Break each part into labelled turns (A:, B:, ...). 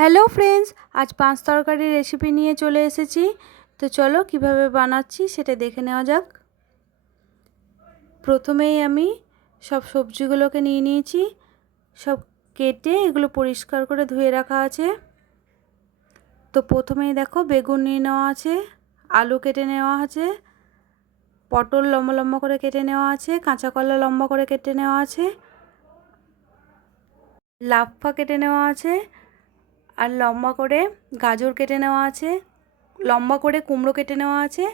A: Hello friends, আজ পাঁচ তরকারির রেসিপি নিয়ে চলে এসেছি। তো চলো কীভাবে বানাচ্ছি সেটা দেখে নেওয়া যাক। প্রথমেই আমি সব সবজিগুলোকে নিয়ে নিয়েছি। সব কেটে এগুলো পরিষ্কার করে ধুয়ে রাখা আছে। তো প্রথমেই দেখো বেগুন নিয়ে নেওয়া আছে, আলু কেটে নেওয়া আছে, পটল লম্বা লম্বা করে কেটে নেওয়া আছে, কাঁচা কলা লম্বা করে কেটে নেওয়া আছে, লাফা কেটে নেওয়া আছে আর লম্বা করে গাজর কেটে নেওয়া আছে, লম্বা করে কুমড়ো কেটে নেওয়া আছে,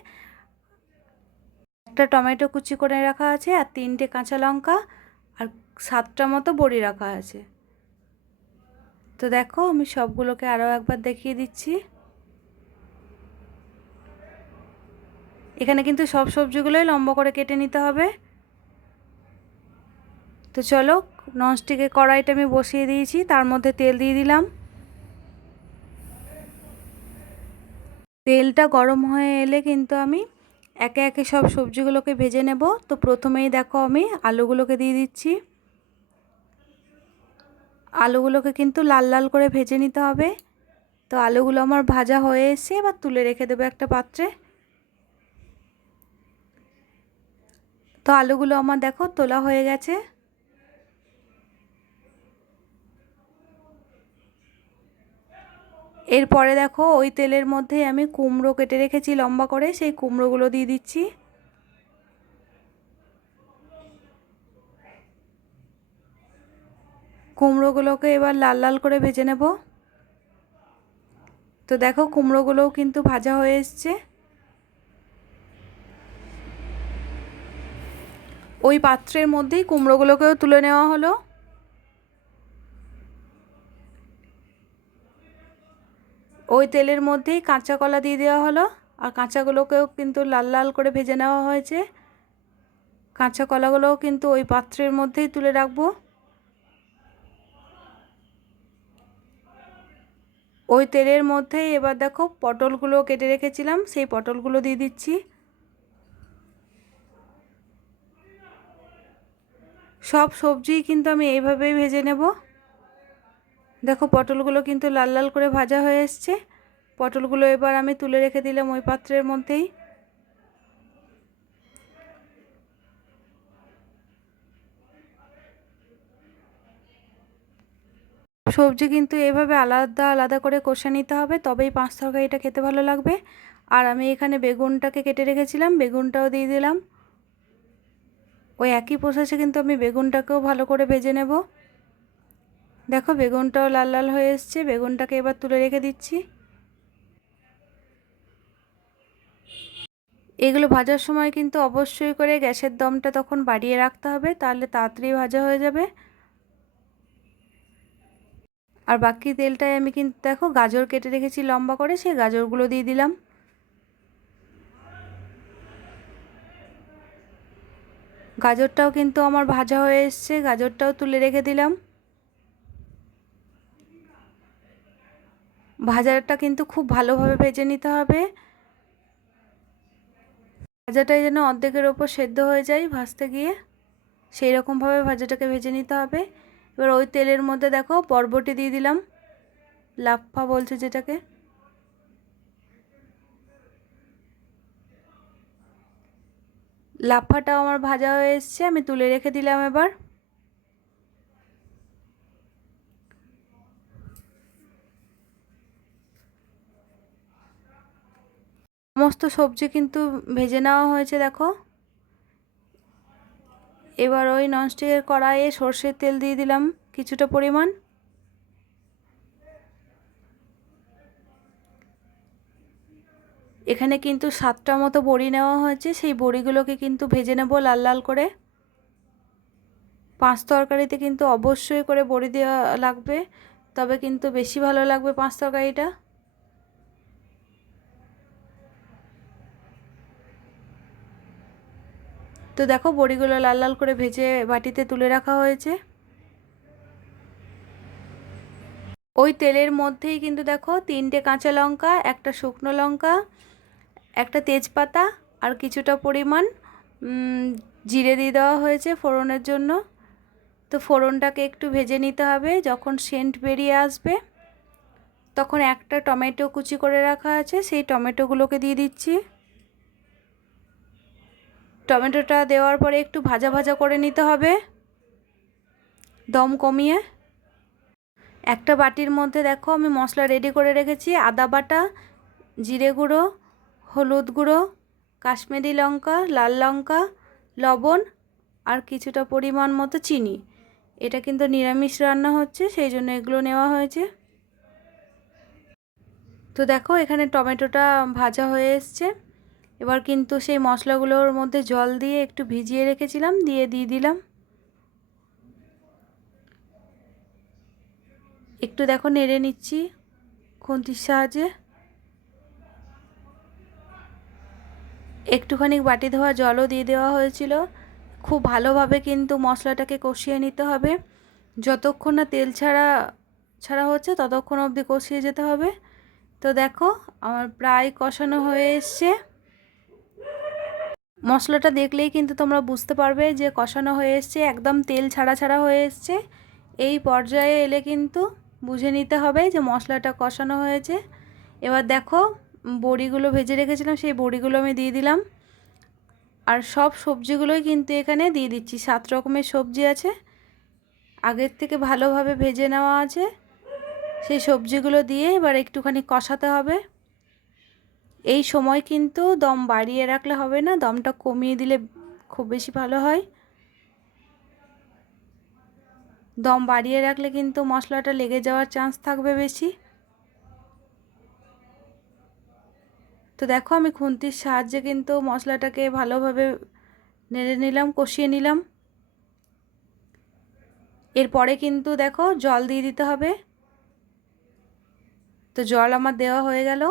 A: একটা টমেটো কুচি করে রাখা আছে আর তিনটে কাঁচা লঙ্কা আর সাতটা মতো বড়ি রাখা আছে। তো দেখো আমি সবগুলোকে আরও একবার দেখিয়ে দিচ্ছি। এখানে কিন্তু সব সবজিগুলোই লম্বা করে কেটে নিতে হবে। তো চলো ননস্টিকের কড়াইটা আমি বসিয়ে দিয়েছি, তার মধ্যে তেল দিয়ে দিলাম। তেলটা গরম হয়ে এলে কিন্তু আমি একে একে সব সবজিগুলোকে ভেজে নেব। তো প্রথমেই দেখো আমি আলুগুলোকে দিয়ে দিচ্ছি। আলুগুলোকে কিন্তু লাল লাল করে ভেজে নিতে হবে। তো আলুগুলো আমার ভাজা হয়ে এসে এবার তুলে রেখে দেবো একটা পাত্রে। তো আলুগুলো আমার দেখো তোলা হয়ে গেছে। এরপরে দেখো, ওই তেলের মধ্যেই আমি কুমড়ো কেটে রেখেছি, লম্বা করে, সেই কুমড়োগুলো দিয়ে দিচ্ছি। কুমড়োগুলোকে এবার লাল লাল করে ভেজে নেব। তো দেখো, কুমড়োগুলোও কিন্তু ভাজা হয়ে এসছে। ওই পাত্রের মধ্যেই কুমড়োগুলোকেও তুলে নেওয়া হলো। ওই তেলের মধ্যেই কাঁচা কলা দিয়ে দেওয়া হলো। আর কাঁচাগুলোকেও কিন্তু লাল লাল করে ভেজে নেওয়া হয়েছে। কাঁচা কলাগুলোও কিন্তু ওই পাত্রের মধ্যেই তুলে রাখব। ওই তেলের মধ্যেই এবার দেখো পটলগুলো কেটে রেখেছিলাম, সেই পটলগুলো দিয়ে দিচ্ছি। সব সবজি কিন্তু আমি এইভাবেই ভেজে নেব। দেখো, পটলগুলো কিন্তু লাল লাল করে ভাজা হয়ে এসছে। পটলগুলো এবার আমি তুলে রেখে দিলাম ওই পাত্রের মধ্যেই। সবজি কিন্তু এভাবে আলাদা আলাদা করে কষে নিতে হবে, তবেই পাঁচ তরকারিটা খেতে ভালো লাগবে। আর আমি এখানে বেগুনটাকে কেটে রেখেছিলাম, বেগুনটাও দিয়ে দিলাম। ওই একই প্রসেসে কিন্তু আমি বেগুনটাকেও ভালো করে ভেজে নেব। দেখো বেগুনটাও লাল লাল হয়ে এসছে, বেগুনটাকে এবার তুলে রেখে দিচ্ছি। এগুলো ভাজার সময় কিন্তু অবশ্যই করে গ্যাসের দমটা তখন বাড়িয়ে রাখতে হবে, তাহলে তাড়াতাড়ি ভাজা হয়ে যাবে। আর বাকি তেলটায় আমি কিন্তু দেখো গাজর কেটে রেখেছি লম্বা করে, সেই গাজরগুলো দিয়ে দিলাম। গাজরটাও কিন্তু আমার ভাজা হয়ে এসছে, গাজরটাও তুলে রেখে দিলাম। ভাজাটা কিন্তু খুব ভালোভাবে ভেজে নিতে হবে। ভাজাটাই যেন অর্ধেকের ওপর সেদ্ধ হয়ে যায় ভাজতে গিয়ে। সেই রকমভাবে ভাজাটাকে ভেজে নিতে হবে। এবার ওই তেলের মধ্যে দেখো বরবটি দিয়ে দিলাম। লাফা বলছে যেটাকে। লাফাটাও আমার ভাজা হয়ে এসছে, আমি তুলে রেখে দিলাম এবার। সমস্ত সবজি কিন্তু ভেজে নেওয়া হয়েছে, দেখো। এবার ওই ননস্টিকের কড়াইয়ে সর্ষের তেল দিয়ে দিলাম কিছুটা পরিমাণ। এখানে কিন্তু সাতটা মতো বড়ি নেওয়া হয়েছে, সেই বড়িগুলোকে কিন্তু ভেজে নেব লাল লাল করে। পাঁচ তরকারিতে কিন্তু অবশ্যই করে বড়ি দেওয়া লাগবে, তবে কিন্তু বেশি ভালো লাগবে পাঁচ তরকারিটা। তো দেখো বড়িগুলো লাল লাল করে ভেজে বাটিতে তুলে রাখা হয়েছে। ওই তেলের মধ্যেই কিন্তু দেখো তিনটে কাঁচা লঙ্কা, একটা শুকনো লঙ্কা, একটা তেজপাতা আর কিছুটা পরিমাণ জিরে দিয়ে দেওয়া হয়েছে ফোড়নের জন্য। তো ফোড়নটাকে একটু ভেজে নিতে হবে, যখন সেন্ট বেরিয়ে আসবে, তখন একটা টমেটো কুচি করে রাখা আছে, সেই টমেটোগুলোকে দিয়ে দিচ্ছি। টমেটোটা দেওয়ার পরে একটু ভাজা ভাজা করে নিতে হবে। দম কমিয়ে। একটা বাটির মধ্যে দেখো আমি মশলা রেডি করে রেখেছি। আদা বাটা, জিরে গুঁড়ো, হলুদ গুঁড়ো, কাশ্মীরি লঙ্কা, লাল লঙ্কা, লবণ আর কিছুটা পরিমাণ মতো চিনি। এটা কিন্তু নিরামিষ রান্না হচ্ছে, সেই জন্য এগুলো নেওয়া হয়েছে। তো দেখো এখানে টমেটোটা ভাজা হয়ে এসছে। এবার কিন্তু সেই মশলাগুলোর মধ্যে জল দিয়ে একটু ভিজিয়ে রেখেছিলাম, দিয়ে দিয়ে দিলাম। একটু দেখো নেড়ে নিচ্ছি খুন্তির সাহায্যে। একটুখানি বাটি ধোয়া জলও দিয়ে দেওয়া হয়েছিল। খুব ভালোভাবে কিন্তু মশলাটাকে কষিয়ে নিতে হবে। যতক্ষণ না তেল ছাড়া ছাড়া হচ্ছে ততক্ষণ অবধি কষিয়ে যেতে হবে। তো দেখো, আমার প্রায় কষানো হয়ে এসছে। মশলাটা দেখলেই কিন্তু তোমরা বুঝতে পারবে যে কষানো হয়ে এসছে, একদম তেল ছাড়া ছাড়া হয়ে এসছে। এই পর্যায়ে এলে কিন্তু বুঝে নিতে হবে যে মশলাটা কষানো হয়েছে। এবার দেখো, বড়িগুলো ভেজে রেখেছিলাম, সেই বড়িগুলো আমি দিয়ে দিলাম। আর সব সবজিগুলোই কিন্তু এখানে দিয়ে দিচ্ছি, সাত রকমের সবজি আছে। আগের থেকে ভালোভাবে ভেজে নেওয়া আছে। সেই সবজিগুলো দিয়ে এবার একটুখানি কষাতে হবে। এই সময় কিন্তু দম বাড়িয়ে রাখলে হবে না, দমটা কমিয়ে দিলে খুব বেশি ভালো হয়। দম বাড়িয়ে রাখলে কিন্তু মশলাটা লেগে যাওয়ার চান্স থাকবে বেশি। তো দেখো আমি খুন্তির সাহায্যে কিন্তু মশলাটাকে ভালোভাবে নেড়ে নিলাম, কষিয়ে নিলাম। এরপরে কিন্তু দেখো জল দিয়ে দিতে হবে। তো জল আমার দেওয়া হয়ে গেল।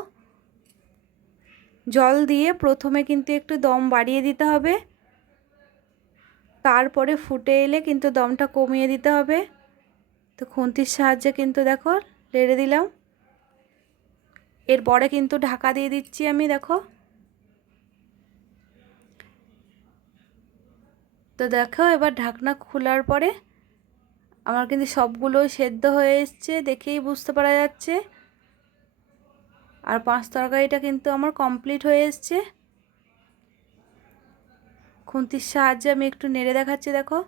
A: জল দিয়ে প্রথমে কিন্তু একটু দম বাড়িয়ে দিতে হবে। তারপরে ফুটে এলে কিন্তু দমটা কমিয়ে দিতে হবে। তো খুন্তির সাহায্যে কিন্তু দেখো, রেড়ে দিলাম। এরপরে কিন্তু ঢাকা দিয়ে দিচ্ছি আমি, দেখো। তো দেখো, এবার ঢাকনা খোলার পরে আমার কিন্তু সবগুলোই সেদ্ধ হয়ে এসছে, দেখেই বুঝতে পারা যাচ্ছে। আর পাঁচ তরকারিটা কিন্তু আমার কমপ্লিট হয়ে এসছে। খুন্তির সাহায্যে আমি একটু নেড়ে দেখাচ্ছি, দেখো।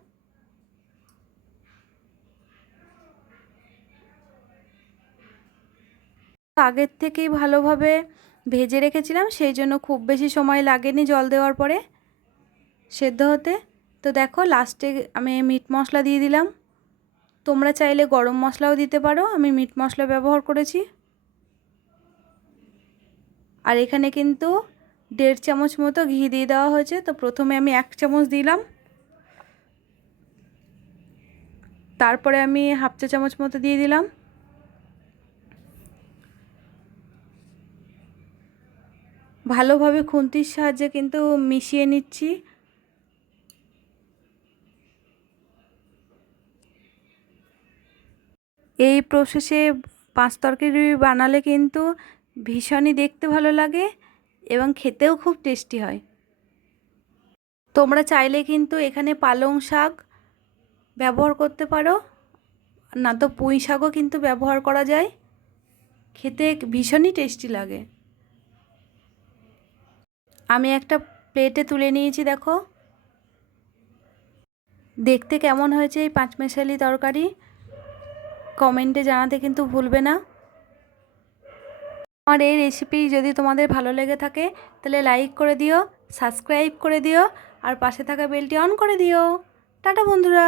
A: আগের থেকেই ভালোভাবে ভেজে রেখেছিলাম, সেই জন্য খুব বেশি সময় লাগেনি জল দেওয়ার পরে সেদ্ধ হতে। তো দেখো লাস্টে আমি মিট মশলা দিয়ে দিলাম। তোমরা চাইলে গরম মশলাও দিতে পারো, আমি মিট মশলা ব্যবহার করেছি। আর এখানে কিন্তু দেড় চামচ মতো ঘি দিয়ে দেওয়া হয়েছে। তো প্রথমে আমি এক চামচ দিলাম। তারপরে আমি হাফ চা চামচ মতো দিয়ে দিলাম। ভালোভাবে খুন্তির সাহায্যে কিন্তু মিশিয়ে নিচ্ছি। এই প্রসেসে পাঁচ তরকারি বানালে কিন্তু ভীষণই দেখতে ভালো লাগে এবং খেতেও খুব টেস্টি হয়। তোমরা চাইলে কিন্তু এখানে পালং শাক ব্যবহার করতে পারো, না তো পুঁই শাকও কিন্তু ব্যবহার করা যায়। খেতে ভীষণই টেস্টি লাগে। আমি একটা প্লেটে তুলে নিয়েছি, দেখো। দেখতে কেমন হয়েছে এই পাঁচমেশালি তরকারি? কমেন্টে জানাতে কিন্তু ভুলবে না। আমার এই রেসিপি যদি তোমাদের ভালো লেগে থাকে, তাহলে লাইক করে দিও সাবস্ক্রাইব করে দিও, আর পাশে থাকা বেলটি অন করে দিও। টাটা বন্ধুরা।